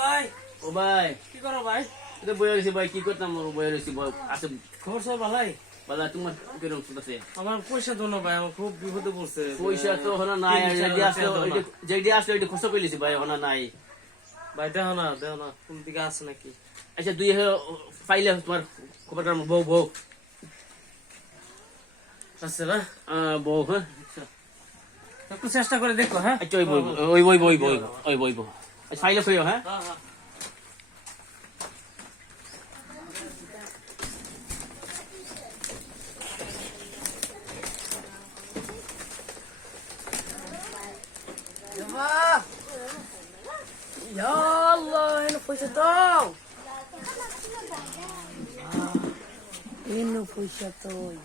ভাই ও ভাই কি করো ভাই? এটা বইয়া রয়েছে ভাই, কি করতাম বইয়া রয়েছে আছে খবর সব ভালাই? বালা তোমার কিরকম চলতেছে? আমার পয়সা দো না ভাই, আমার খুব বিপদে পড়ছে। পয়সা তো হলো নাই, আর যেটি আসলে যেটি আসলে ওইটা খরচা করে লিছি ভাই, হলো নাই ভাই দেও না কোন দিকে আছে নাকি? আচ্ছা দুই পাইলে তোমার খবরটা বউ বউ আছে না? বউ, হ্যাঁ একটু চেষ্টা করে দেখো। হ্যাঁ আচ্ছা ওই বই আচ্ছা ফাইলে কইও, হ্যাঁ হ্যাঁ হ্যাঁ Ya Allah, ini pojok tong. Ini pojok tong.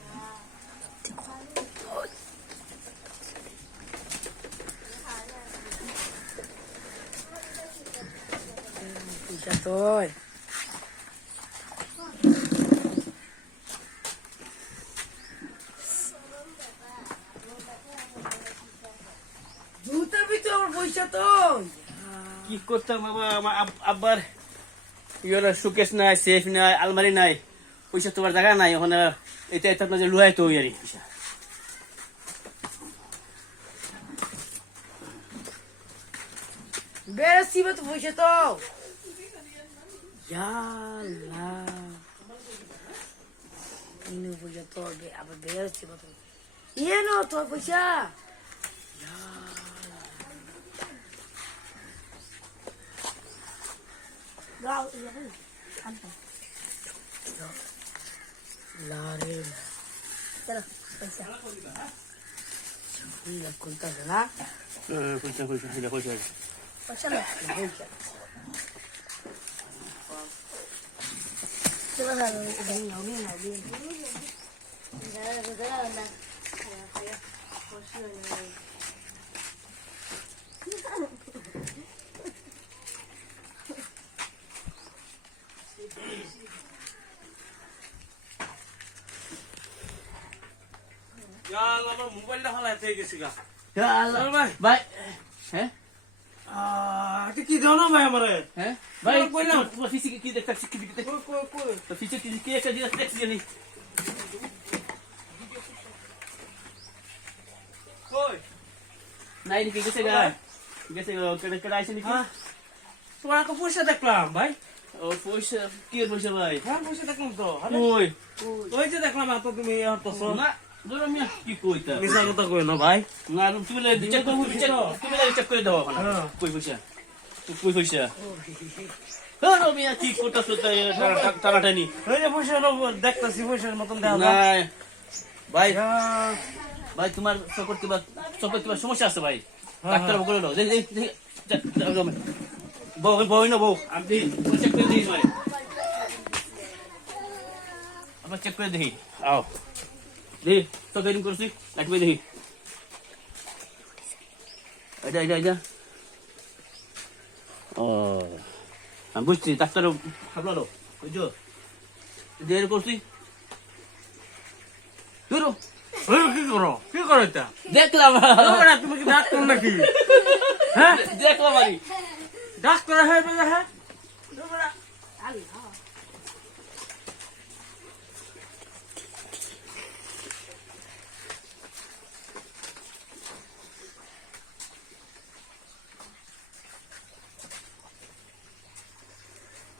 Pojok tong. Juta betul pojok tong. কি করতাম বাবা, আমার আব্বার ইয়ের শোকেস নাই, সেফ নাই, আলমারি নাই, পয়সা তোমার জায়গা নাই, ওখানে এটা এটা আপনার লুহাই তো ইয়ারি পয়সা। Beres sih batu pojok tong. Ya Allah. Ini pojok tong, apa beres sih batu? Iya no, tuh pojok. Lari. Chalo, पैसा. Iya, kunta na. পয়সা Chalo. Chalo na, udah. আমার মোবাইলটা হালাইতে গেছি গা। ভাই ভাই, হ্যাঁ এটা কি দাও না ভাই আমারে? হ্যাঁ ভাই কইলাম। তোমার ফিসিকে কি দেখতে কি দেখতে কই তো ফিসিকে কি একটা জিনিস দেখছি জানি। কই? নাই নাকি গেছে গা, গেছে কেটে কেটে আইছে নাকি? তোমার তো পয়সা দেখলাম ভাই। ও পয়সা কি পয়সা ভাই? হ্যাঁ পয়সা দেখলাম তো। ওই ওই যে দেখলাম এত তুমি হাঁটতেছো। না ধরো মিয়া কি কইতা মিছা কথা কই না ভাই। না তুমি চেক তুমি চেক করে দাও এখন। হ্যাঁ। কই পয়সা ধরো মিয়া কি করতেছ টানাটানি? এই যে পয়সা দেখতেছি পয়সার মতন দেওয়া না ভাই, ভাই তোমার চকর কিবা সমস্যা আছে ভাই, ডাক্তার বলে দাও। বউ না বউ, আমি চেক করে দিই ভাই, আমরা চেক করে দেখি। আও দেখি তো বেরিং করছি, লাগবে দেখি। এটা ও আমি বুঝছি, ডাক্তার ভাবলো বুঝছো দেরি করছি। ধরো কি করো এটা? দেখলাম তুমি কি ডাক্তার নাকি? হ্যাঁ দেখলাম আমি ডাক্তার হ্যাঁ হ্যাঁ